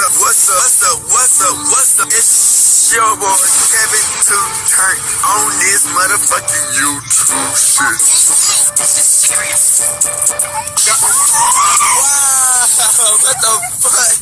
What's up? It's your boy Kevin to turn on this motherfucking YouTube shit. This is serious. Wow, what the fuck?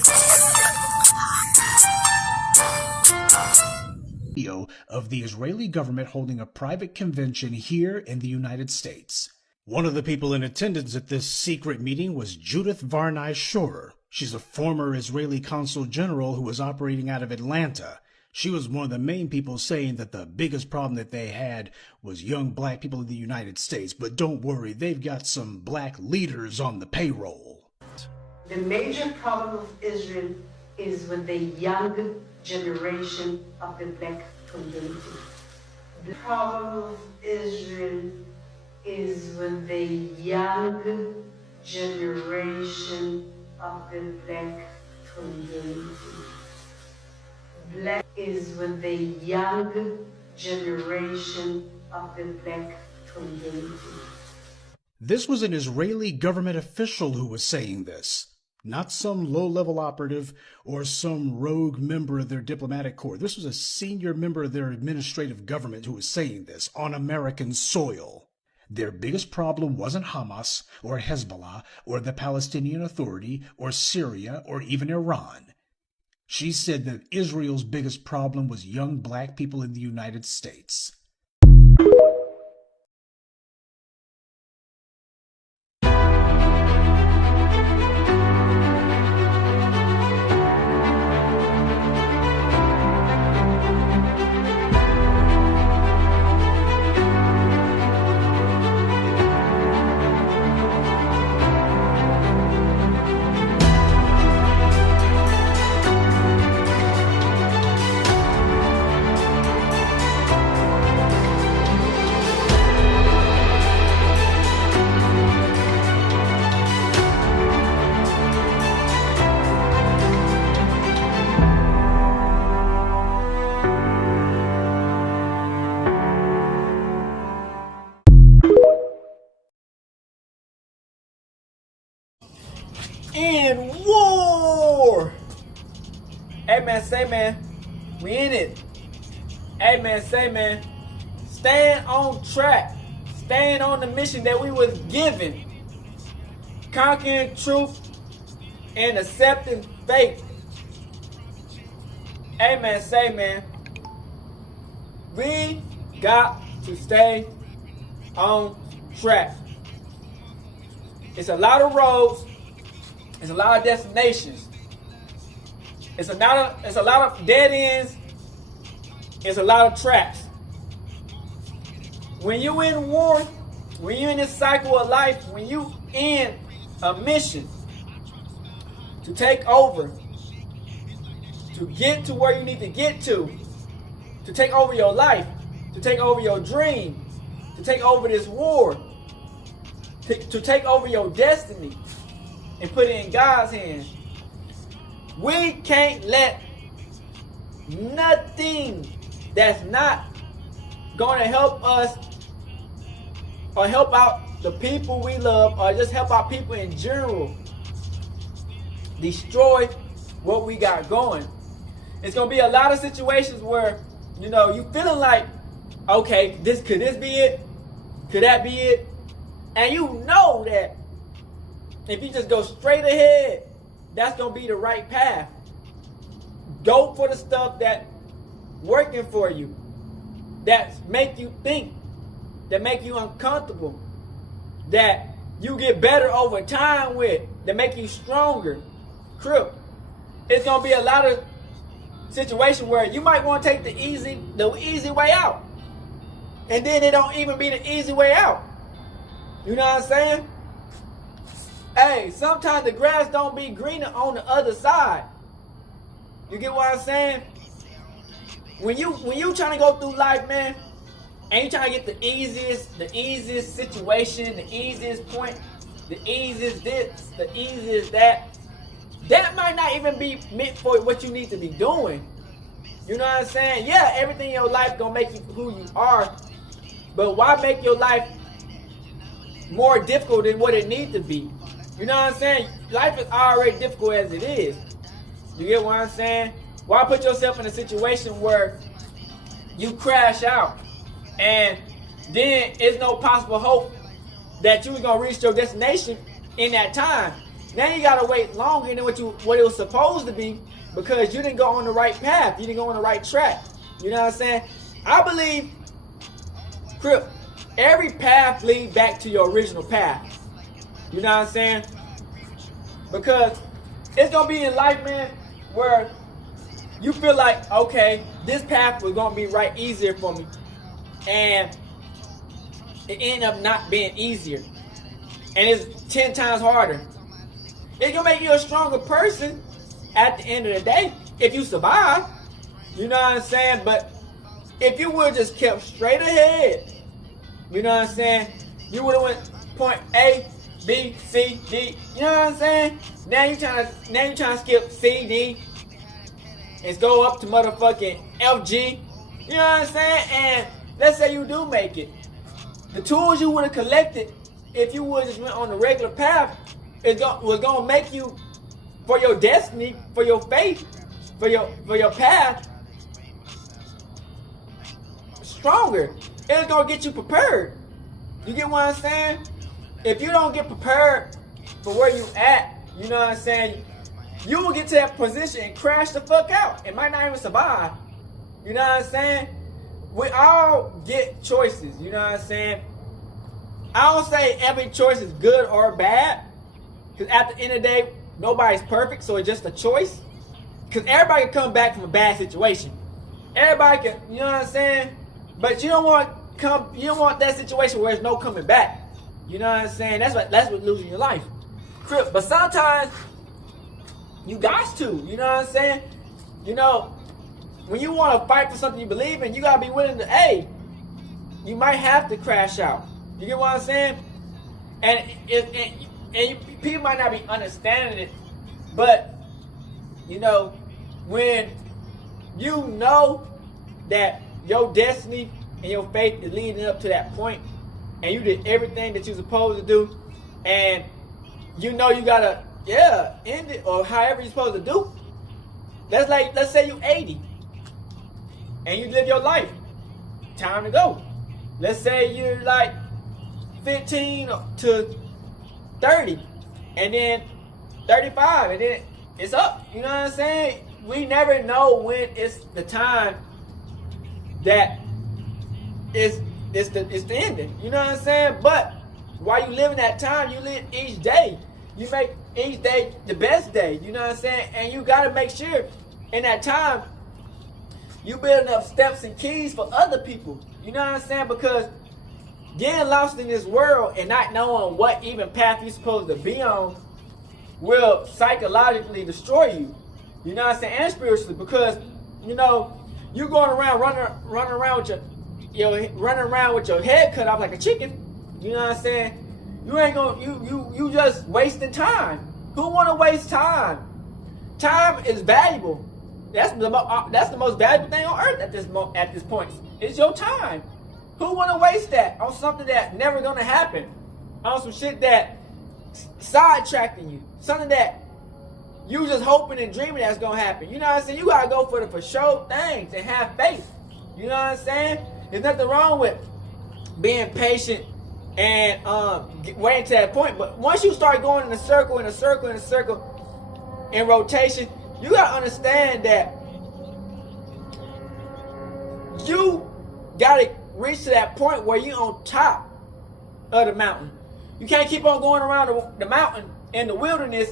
Video of the Israeli government holding a private convention here in the United States. One of the people in attendance at this secret meeting was Judith Varney Shorer. She's a former Israeli consul general who was operating out of Atlanta. She was one of the main people saying that the biggest problem that they had was young black people in the United States. But don't worry, they've got some black leaders on the payroll. The major problem of Israel is with the young generation of the black community. The problem of Israel is with the young generation of the black community. Black is with the young generation of the black community. This was an Israeli government official who was saying this, not some low-level operative or some rogue member of their diplomatic corps. This was a senior member of their administrative government who was saying this on American soil. Their biggest problem wasn't Hamas or Hezbollah or the Palestinian Authority or Syria or even Iran. She said that Israel's biggest problem was young black people in the United States. And war! Hey man, say man, we in it. Hey man, say man, staying on track, staying on the mission that we was given, conquering truth and accepting faith. Hey man, say man, we got to stay on track. It's a lot of roads. It's a lot of destinations. It's a lot of dead ends. It's a lot of traps. When you in war, when you in this cycle of life, when you in a mission to take over, to get to where you need to get to take over your life, to take over your dream, to take over this war, to take over your destiny, and put it in God's hands. We can't let nothing that's not going to help us or help out the people we love or just help out people in general destroy what we got going. It's going to be a lot of situations where, you know, you feeling like, okay, could this be it? Could that be it? And you know that if you just go straight ahead, that's going to be the right path. Go for the stuff that's working for you, that make you think, that make you uncomfortable, that you get better over time with, that make you stronger. Crip. It's going to be a lot of situations where you might want to take the easy way out. And then it don't even be the easy way out. You know what I'm saying? Hey, sometimes the grass don't be greener on the other side. You get what I'm saying? When you trying to go through life, man, and you trying to get the easiest situation, the easiest point, the easiest this, the easiest that, that might not even be meant for what you need to be doing. You know what I'm saying? Yeah, everything in your life gonna make you who you are, but why make your life more difficult than what it needs to be? You know what I'm saying? Life is already difficult as it is. You get what I'm saying? Why put yourself in a situation where you crash out and then it's no possible hope that you was gonna reach your destination in that time? Now you gotta wait longer than what it was supposed to be because you didn't go on the right path. You didn't go on the right track. You know what I'm saying? I believe, Crip, every path leads back to your original path. You know what I'm saying? Because it's gonna be in life, man, where you feel like, okay, this path was gonna be right easier for me, and it ended up not being easier, and it's 10 times harder. It's gonna make you a stronger person at the end of the day if you survive. You know what I'm saying? But if you would have just kept straight ahead, you know what I'm saying? You would have went point A, B, C, D. You know what I'm saying? Now you trying to skip C, D, and go up to motherfucking F, G. You know what I'm saying? And let's say you do make it. The tools you would have collected if you would have just went on the regular path was gonna make you, for your destiny, for your faith, for your path, stronger. It's gonna get you prepared. You get what I'm saying? If you don't get prepared for where you at, you know what I'm saying, you will get to that position and crash the fuck out. It might not even survive. You know what I'm saying? We all get choices. You know what I'm saying? I don't say every choice is good or bad, because at the end of the day, nobody's perfect, so it's just a choice. Because everybody can come back from a bad situation. Everybody can, you know what I'm saying? But you don't want that situation where there's no coming back. You know what I'm saying? That's what losing your life. But sometimes you got to, you know what I'm saying? You know, when you want to fight for something you believe in, you gotta be willing to, hey, you might have to crash out. You get what I'm saying? And people might not be understanding it, but you know, when you know that your destiny and your faith is leading up to that point, and you did everything that you're supposed to do, and you know you gotta, end it, or however you're supposed to do. That's like, let's say you're 80, and you live your life. Time to go. Let's say you're like 15 to 30, and then 35, and then it's up. You know what I'm saying? We never know when it's the time that it's the ending. You know what I'm saying? But while you live in that time, you live each day. You make each day the best day. You know what I'm saying? And you got to make sure in that time you building up steps and keys for other people. You know what I'm saying? Because getting lost in this world and not knowing what even path you're supposed to be on will psychologically destroy you. You know what I'm saying? And spiritually, because you know you going around running around with your head cut off like a chicken. You know what I'm saying? You ain't gonna you just wasting time. Who want to waste time? Time is valuable. That's the most valuable thing on earth at this point. It's your time. Who want to waste that on something that never gonna happen? On some shit that sidetracking you, something that you just hoping and dreaming that's gonna happen. You know what I'm saying? You gotta go for the for sure things and have faith. You know what I'm saying? There's nothing wrong with being patient and waiting to that point. But once you start going in a circle, in rotation, you gotta understand that you gotta reach to that point where you're on top of the mountain. You can't keep on going around the mountain in the wilderness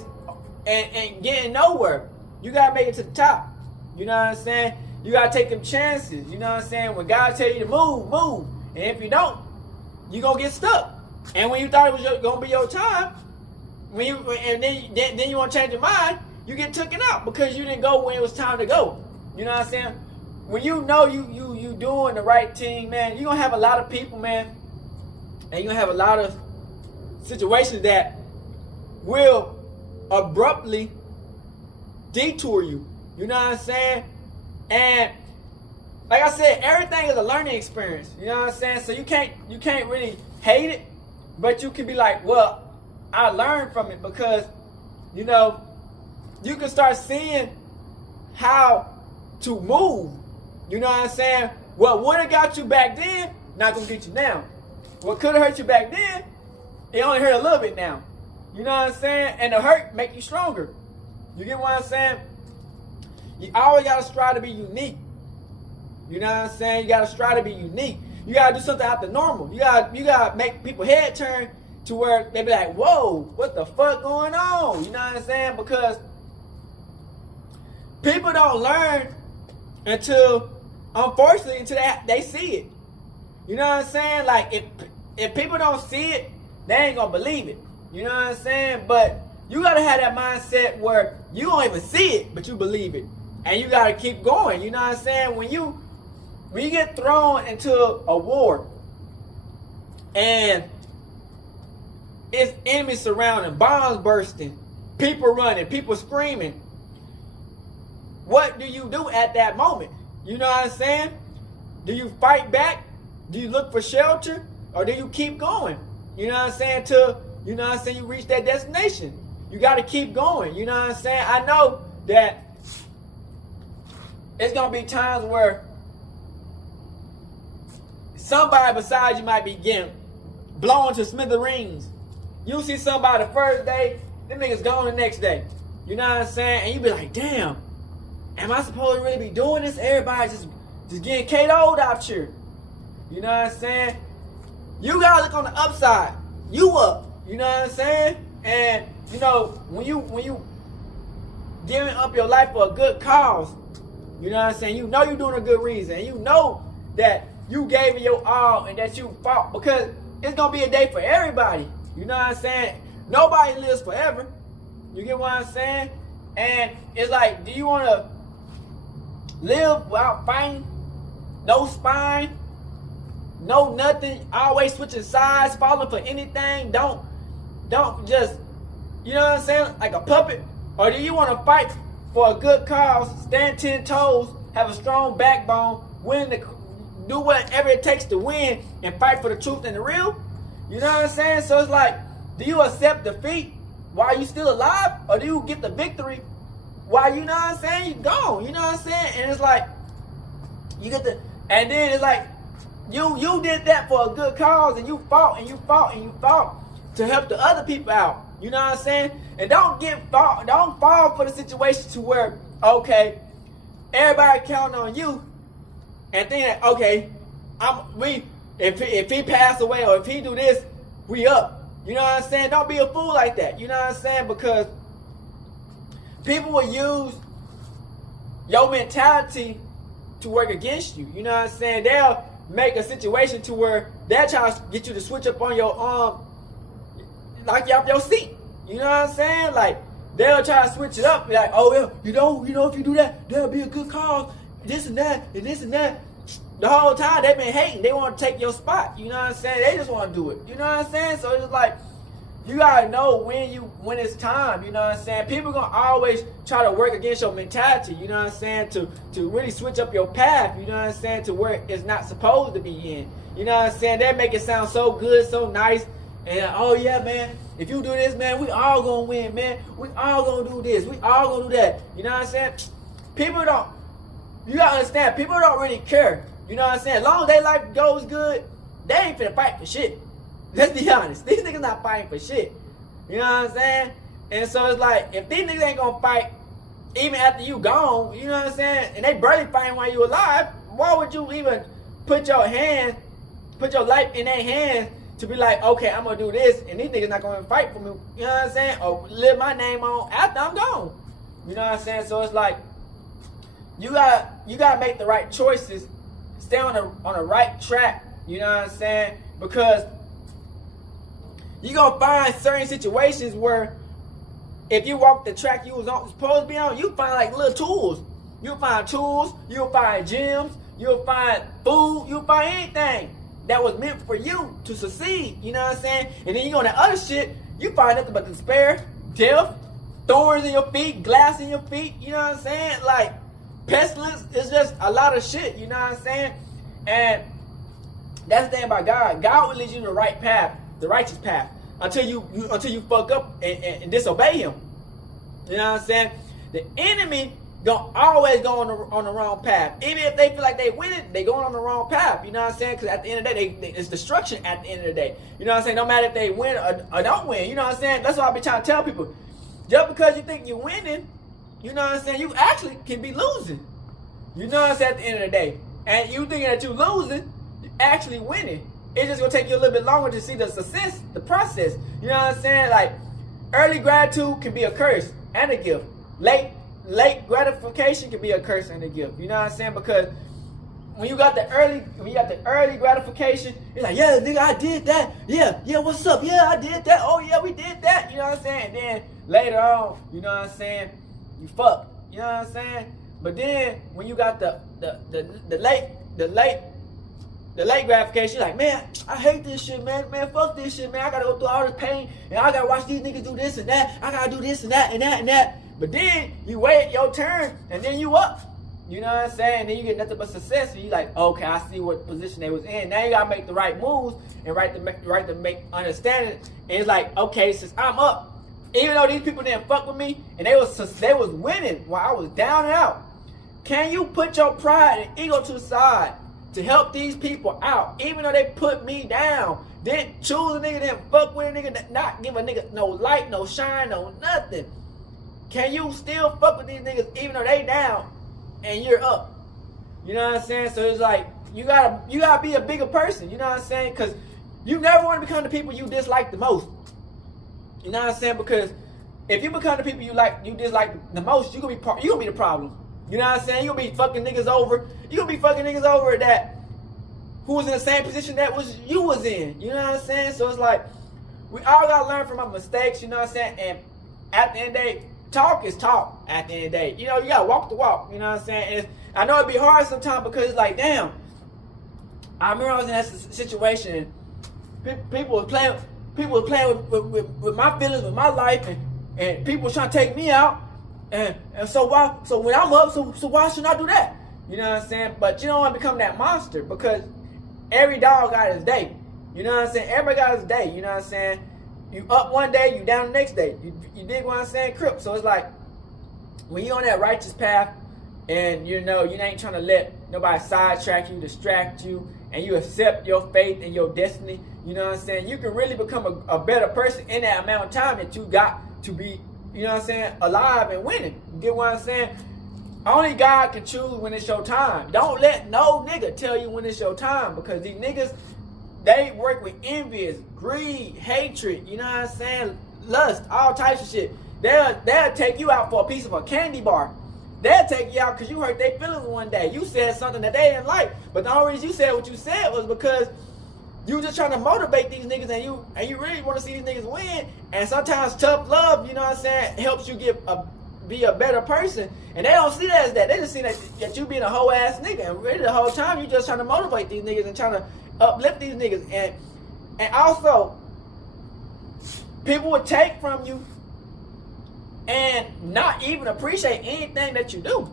and getting nowhere. You gotta make it to the top. You know what I'm saying? You gotta take them chances. You know what I'm saying? When God tell you to move, move. And if you don't, you gonna get stuck. And when you thought it was gonna be your time, then you want to change your mind, you get taken out because you didn't go when it was time to go. You know what I'm saying? When you know you doing the right thing, man, you're gonna have a lot of people, man, and you're gonna have a lot of situations that will abruptly detour you. You know what I'm saying? And like I said, everything is a learning experience. You know what I'm saying? So you can't really hate it, but you can be like, well, I learned from it, because you know you can start seeing how to move. You know what I'm saying? What would have got you back then, not gonna get you now. What could have hurt you back then, it only hurt a little bit now. You know what I'm saying? And the hurt make you stronger. You get what I'm saying? You always gotta strive to be unique. You know what I'm saying? You gotta strive to be unique. You gotta do something out the normal. You gotta make people head turn to where they be like, whoa, what the fuck going on? You know what I'm saying? Because people don't learn until, unfortunately, until they see it. You know what I'm saying? Like, if people don't see it, they ain't gonna believe it. You know what I'm saying? But you gotta have that mindset where you don't even see it, but you believe it. And you gotta keep going. You know what I'm saying? When you get thrown into a war and it's enemies surrounding, bombs bursting, people running, people screaming, what do you do at that moment? You know what I'm saying? Do you fight back? Do you look for shelter? Or do you keep going? You know what I'm saying? Till, you know what I'm saying, you reach that destination. You got to keep going. You know what I'm saying? I know that it's going to be times where somebody besides you might be getting blown to smithereens. You see somebody the first day, them niggas gone the next day. You know what I'm saying? And you be like, damn, am I supposed to really be doing this? Everybody just getting KO'd out here. You know what I'm saying? You gotta look on the upside. You up. You know what I'm saying? And you know, when you giving up your life for a good cause, you know what I'm saying? You know you're doing a good reason. You know that you gave it your all and that you fought, because it's gonna be a day for everybody. You know what I'm saying? Nobody lives forever. You get what I'm saying? And it's like, do you want to live without fighting? No spine, no nothing, always switching sides, falling for anything. Don't just, you know what I'm saying, like a puppet? Or do you want to fight for a good cause, stand 10 toes, have a strong backbone, do whatever it takes to win, and fight for the truth and the real? You know what I'm saying? So it's like, do you accept defeat while you still alive? Or do you get the victory while, you know what I'm saying, you gone? You know what I'm saying? And it's like, you get the, and then it's like, you did that for a good cause, and you fought and you fought and you fought to help the other people out. You know what I'm saying? And don't fall for the situation to where, okay, everybody counting on you and think that, okay, if he pass away or if he do this, we up. You know what I'm saying? Don't be a fool like that. You know what I'm saying? Because people will use your mentality to work against you. You know what I'm saying? They'll make a situation to where they'll try to get you to switch up on your like you off your seat. You know what I'm saying? Like, they'll try to switch it up. Be like, oh yeah, you know, if you do that, that'll be a good cause. This and that, and this and that. The whole time they've been hating. They want to take your spot. You know what I'm saying? They just want to do it. You know what I'm saying? So it's like, you gotta know when it's time. You know what I'm saying? People gonna always try to work against your mentality. You know what I'm saying? To really switch up your path. You know what I'm saying? To where it's not supposed to be in. You know what I'm saying? They make it sound so good, so nice. And oh yeah, man, if you do this, man, we all gonna win, man. We all gonna do this. We all gonna do that. You know what I'm saying? People don't. You gotta understand. People don't really care. You know what I'm saying? As long as their life goes good, they ain't finna fight for shit. Let's be honest. These niggas not fighting for shit. You know what I'm saying? And so it's like, if these niggas ain't gonna fight even after you gone, you know what I'm saying? And they barely fighting while you alive, why would you even put your life in their hands to be like, okay, I'm gonna do this, and these niggas not gonna fight for me, you know what I'm saying? Or live my name on after I'm gone. You know what I'm saying? So it's like, you gotta make the right choices. Stay on the right track, you know what I'm saying? Because you're gonna find certain situations where if you walk the track you was supposed to be on, you find like little tools. You'll find tools, you'll find gyms, you'll find food, you'll find anything that was meant for you to succeed, you know what I'm saying? And then you go on that other shit, you find nothing but despair, death, thorns in your feet, glass in your feet, you know what I'm saying? Like, pestilence is just a lot of shit, you know what I'm saying? And that's the thing about God. God will lead you in the right path, the righteous path, until you fuck up and disobey him. You know what I'm saying? The enemy always go on the wrong path. Even if they feel like they winning, they going on the wrong path. You know what I'm saying? Because at the end of the day, it's destruction at the end of the day. You know what I'm saying? No matter if they win or don't win. You know what I'm saying? That's what I be trying to tell people. Just because you think you're winning, you know what I'm saying, you actually can be losing. You know what I'm saying? At the end of the day. And you thinking that you're losing, you're actually winning. It's just going to take you a little bit longer to see the success, the process. You know what I'm saying? Like, early gratitude can be a curse and a gift. Late gratification can be a curse and a gift. You know what I'm saying? Because when you got the early gratification, it's like, yeah, nigga, I did that. Yeah, what's up? Yeah, I did that. Oh yeah, we did that. You know what I'm saying? And then later on, you know what I'm saying, you fuck. You know what I'm saying? But then when you got the late gratification, you're like, man, I hate this shit, man. Man, fuck this shit, man. I gotta go through all this pain, and I gotta watch these niggas do this and that. I gotta do this and that and that and that. But then you wait your turn, and then you up. You know what I'm saying? And then you get nothing but success, and you like, okay, I see what position they was in. Now you gotta make the right moves and right to make understanding. And it's like, okay, since I'm up, even though these people didn't fuck with me, and they was winning while I was down and out. Can you put your pride and ego to the side to help these people out, even though they put me down? Didn't choose a nigga, didn't fuck with a nigga, not give a nigga no light, no shine, no nothing. Can you still fuck with these niggas even though they down and you're up? You know what I'm saying? So it's like you gotta be a bigger person. You know what I'm saying? Because you never want to become the people you dislike the most. You know what I'm saying? Because if you become the people you dislike the most, you gonna be the problem. You know what I'm saying? You gonna be fucking niggas over. You gonna be fucking niggas over that who was in the same position that you was in. You know what I'm saying? So it's like we all gotta learn from our mistakes. You know what I'm saying? And at the end of the day, talk is talk at the end of the day. You know, you gotta walk the walk. You know what I'm saying? And I know it'd be hard sometimes because it's like, damn. I remember I was in that situation. And people was playing with my feelings, with my life, and people was trying to take me out. And so why? So when I'm up, so why shouldn't I do that? You know what I'm saying? But you don't want to become that monster because every dog got his day. You know what I'm saying? Everybody got his day. You know what I'm saying? You up one day, you down the next day. You dig what I'm saying? Crip. So it's like when you on that righteous path, and you know you ain't trying to let nobody sidetrack you, distract you, and you accept your faith and your destiny. You know what I'm saying? You can really become a better person in that amount of time that you got to be. You know what I'm saying? Alive and winning. You get what I'm saying? Only God can choose when it's your time. Don't let no nigga tell you when it's your time, because these niggas, they work with envious, greed, hatred, you know what I'm saying? Lust, all types of shit. They'll take you out for a piece of a candy bar. They'll take you out because you hurt their feelings one day. You said something that they didn't like, but the only reason you said what you said was because you just trying to motivate these niggas, and you really want to see these niggas win. And sometimes tough love, you know what I'm saying, helps you be a better person. And they don't see that as that. They just see that you being a whole ass nigga. And really the whole time you just trying to motivate these niggas and trying to uplift these niggas. And also, people would take from you and not even appreciate anything that you do.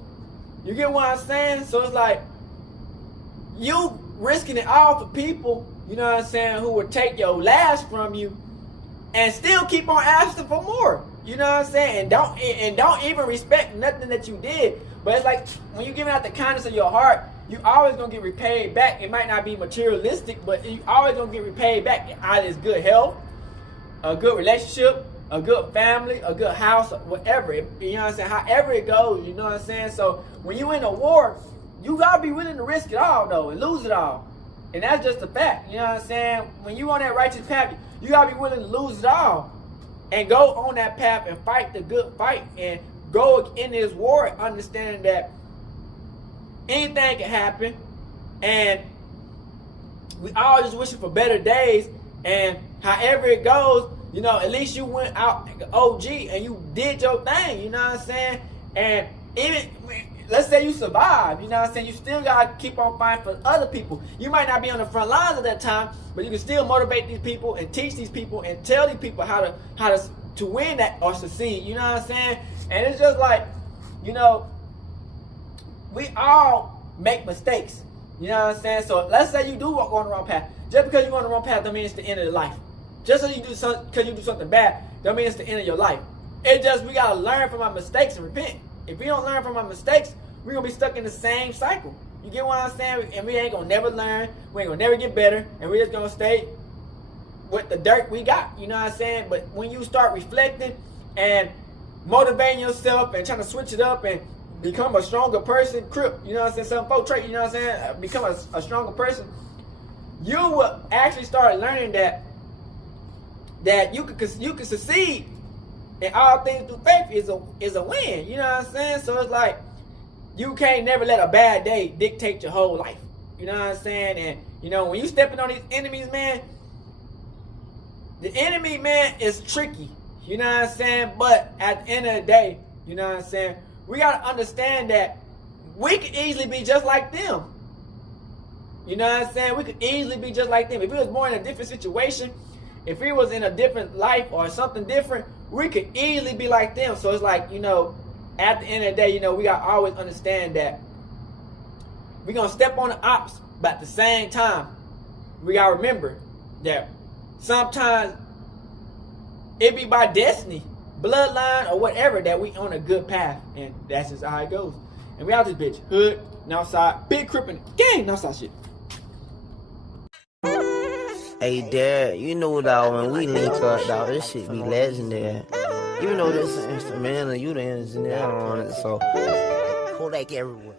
You get what I'm saying? So it's like you risking it all for people, you know what I'm saying, who would take your last from you and still keep on asking for more. You know what I'm saying? And don't even respect nothing that you did. But it's like when you're giving out the kindness of your heart, you always gonna get repaid back. It might not be materialistic, but you always gonna get repaid back. Either it's good health, a good relationship, a good family, a good house, whatever. You know what I'm saying? However it goes, you know what I'm saying? So when you in a war, you gotta be willing to risk it all though and lose it all. And that's just a fact. You know what I'm saying? When you on that righteous path, you gotta be willing to lose it all and go on that path and fight the good fight and go in this war understanding that anything can happen, and we all just wishing for better days. And however it goes, you know, at least you went out OG and you did your thing, you know what I'm saying? And even, let's say you survive, you know what I'm saying? You still gotta keep on fighting for other people. You might not be on the front lines at that time, but you can still motivate these people and teach these people and tell these people how to win that or succeed, you know what I'm saying? And it's just like, you know, we all make mistakes, you know what I'm saying? So let's say you do walk on the wrong path. Just because you go on the wrong path don't mean it's the end of your life. Just so you do something, because you do something bad, don't mean it's the end of your life. It just, we gotta learn from our mistakes and repent. if we don't learn from our mistakes, we're gonna be stuck in the same cycle. You get what I'm saying? And we ain't gonna never learn, we ain't gonna never get better, and we just gonna stay with the dirt we got. You know what I'm saying? But when you start reflecting and motivating yourself and trying to switch it up and become a stronger person, you know what I'm saying? Some folk trait, you know what I'm saying? Become a stronger person. You will actually start learning that you can succeed in all things through faith is a win. You know what I'm saying? So it's like you can't never let a bad day dictate your whole life. You know what I'm saying? And you know when you stepping on these enemies, man, the enemy, man, is tricky. You know what I'm saying? But at the end of the day, you know what I'm saying? We gotta understand that we could easily be just like them. You know what I'm saying? We could easily be just like them. If we was born in a different situation, if we was in a different life or something different, we could easily be like them. So it's like, you know, at the end of the day, you know, we gotta always understand that we're gonna step on the ops, but at the same time, we gotta remember that sometimes it be by destiny, bloodline, or whatever that we on a good path, and that's just how it goes. And we out this bitch, hood, Northside, big crippin' gang, Northside shit. Hey, Dad, you know, dog, when we link up, dog, this shit be legendary. You know this instrumental, you the engineer on it, so Kodak everywhere.